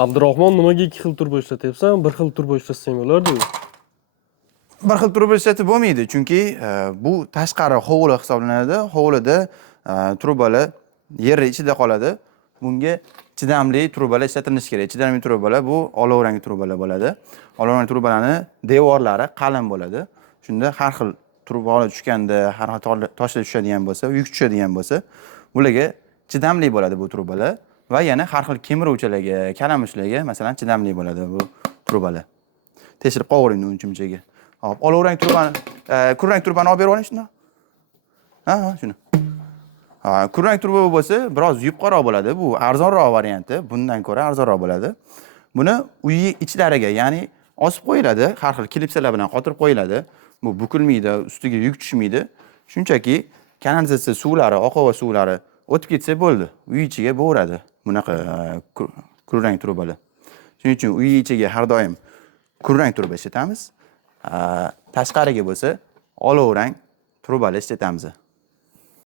Abdurahmon, nimaga ikki xil turbo ishlatyapsan? Bir xil turbo ishlatsang bo'lardi-ku. Bir xil turba ishlatib bo'lmaydi, chunki bu tashqari hovli hisoblanadi. Hovlida trubalar yer ichida qoladi. Bunga chidamli trubalar ishlatilishi kerak. Chidamli trubalar bu olovrang trubalar bo'ladi. Olovrang trubalarni devorlari qalin bo'ladi. Shunda har xil trubalar tushganda, har xil toshlar tushadigan bo'lsa, yuk tushadigan bo'lsa, bularga chidamli bo'ladi bu trubalar va yana har xil kemiruvchilarga, kalamushlarga masalan chidamli bo'ladi bu trubalar. Tekshirib qovuring unchimchaga. Hop, olovrang turbani, kulrang turbani olib berib oling shundoq. Ha, shuni. Ha, kulrang turba bo'lsa, biroz yupqaroq bo'ladi. Bu arzonroq varianti, bundan ko'ra arzonroq bo'ladi. Buni uy ichlariga, ya'ni osib qo'yiladi, har xil klipsalar bilan qotirib qo'yiladi. Bu bukilmaydi, ustiga yuk tushmaydi. Shunchaki kanalizatsiya suvlari, oqova suvlari o'tib ketsa bo'ldi. Uy ichiga boradi. Bunaqa kulrang turbalar. Shuning uchun uy ichiga har doim kulrang turba ishlatamiz. Tashqariga bo'lsa olovrang trubalar ishlatamiz.